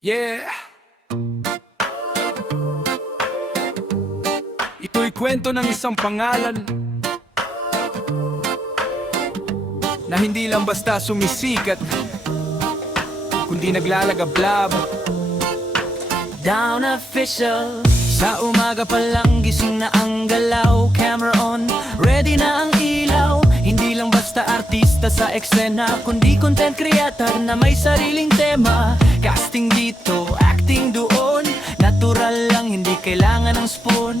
Yeah! Ito'y kwento ng isang pangalan na hindi lang basta sumisikat, kundi naglalagablab. Down official. Sa umaga pa lang gising na ang galaw. Camera on, ready na ang ilaw. Hindi lang basta artista sa eksena, kundi content creator na may sariling tema. Casting dito, acting doon, natural lang, hindi kailangan ng spoon.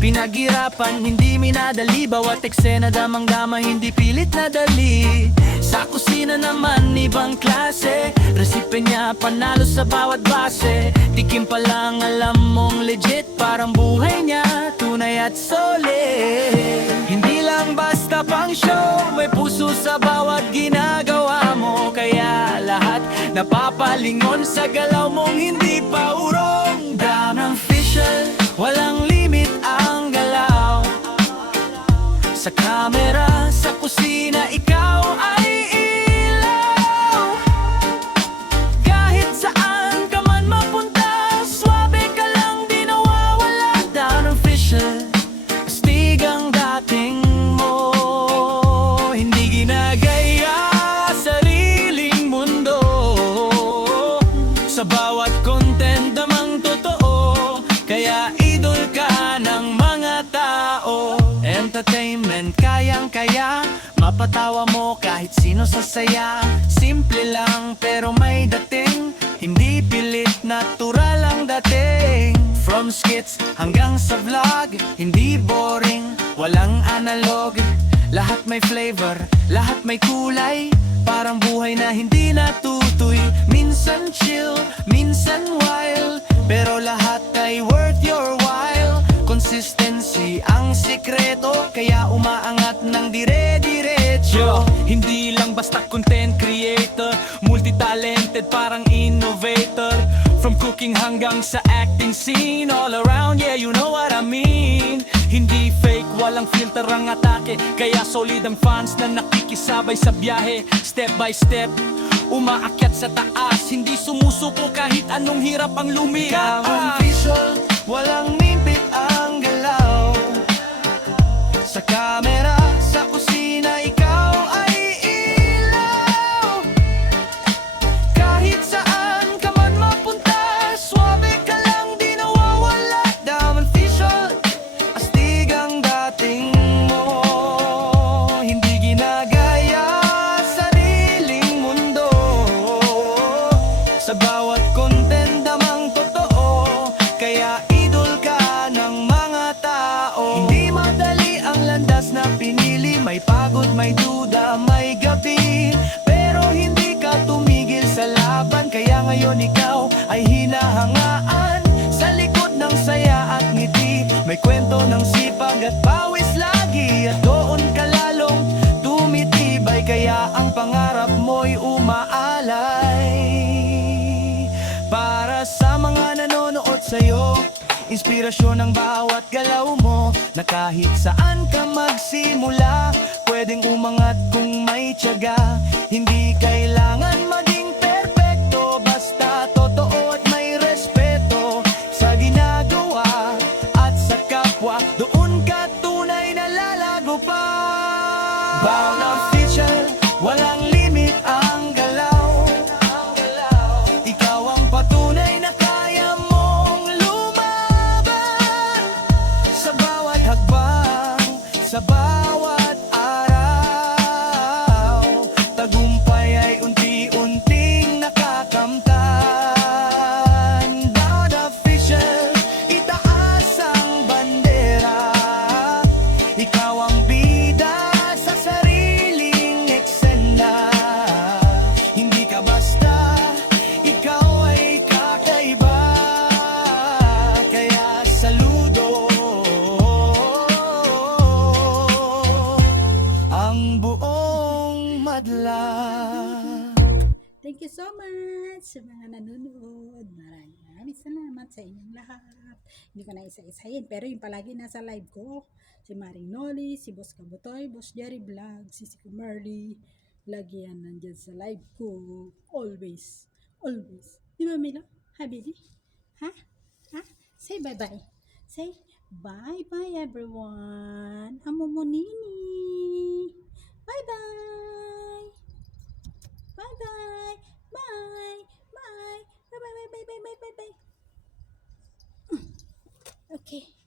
Pinaghirapan, hindi minadali, bawat eksena damang-dama, hindi pilit na dali. Sa kusina naman, ibang klase, resipe niya panalo sa bawat base. Tikim pa lang, alam mong legit, parang buhay niya, tunay at solid. Hindi lang basta pang show, may puso sa bawat ginagawa mo. Kaya lahat napapalingon sa galaw mong hindi pa urong. Down official, walang limit ang galaw. Sa camera, sa kusina, ikaw ay ilaw. Kahit saan ka man mapunta, swabe ka lang, di nawawala. Down official, astig ang dating mo. Hindi ginagaya sariling mundo. Sa bawat content damang totoo, kaya idol ka ng mga tao. Entertainment, kayang-kaya, mapatawa mo kahit sino sa saya. Simple lang pero may dating, hindi pilit, natural ang dating. From skits hanggang sa vlog, hindi boring, walang analog. Lahat may flavor, lahat may kulay, parang buhay na hindi natutuy. Minsan chill, minsan wild, pero lahat ay worth your while. Consistency ang sikreto, kaya umaangat ng dire-diretso. Hindi lang basta content creator, multi-talented parang innovator. From cooking hanggang sa acting scene, all around, yeah, you know what I mean. Hindi fake, walang filter ang atake, kaya solid ang fans na nakikisabay sa biyahe. Step by step, umaakyat sa taas, hindi sumusuko kahit anong hirap ang lumikas. Official, walang nimpit ang galaw. Sa camera, sa kusina, ikaw ay ilaw. Kahit saan ka man mapunta, swabe ka lang, di nawawala. Down official, astig ang dating mo. Hindi ginagaya sariling mundo. Sa bawat content damang totoo, kaya idol ka ng mga tao. Hindi madali ang landas na pinili, may pagod, may duda, may gabi, pero hindi ka tumigil sa laban. Kaya ngayon ikaw ay hinahangaan, sa likod ng saya at ngiti, may kwento ng sipag at pawis lagi. At doon ka lalong tumitibay, kaya ang pangarap mo'y umaalay. Para sa mga nanonood sa'yo, inspirasyon ng bawat galaw mo, na kahit saan ka magsimula, pwedeng umangat kung may tiyaga. Hindi kailangan maging perpekto, basta totoo at may respeto sa ginagawa at sa kapwa, doon ka tunay na lalago pa. Bound official, walang limit ang galaw. Ikaw ang patunay na kaya mong lumaban. Sa bawat hakbang, sa bawat araw, tagumpay ay unti-unting nakakamtan. Bound official, itaas ang bandera. Ikaw ang bida sa sariling eksena. Hindi ka basta, ikaw ay kakaiba, kaya saludo ang buong madla. Thank you so much sa mga nanonood. Maraming salamat sa inyong lahat. Hindi ko na isa-isahin, pero yung palagi nasa live ko, si Maring Noli, si Boss Kabutoy, Boss Jerry Vlog, si Merly, lagi yan nandyan sa live ko. Always. Always. Di ba, Mila? Habibi? Ha? Ha? Say bye-bye. Say bye-bye everyone. Amo mo nini. Bye-bye. Bye-bye. Bye. Bye. Bye-bye. Bye-bye. Bye-bye. Bye-bye. Okay.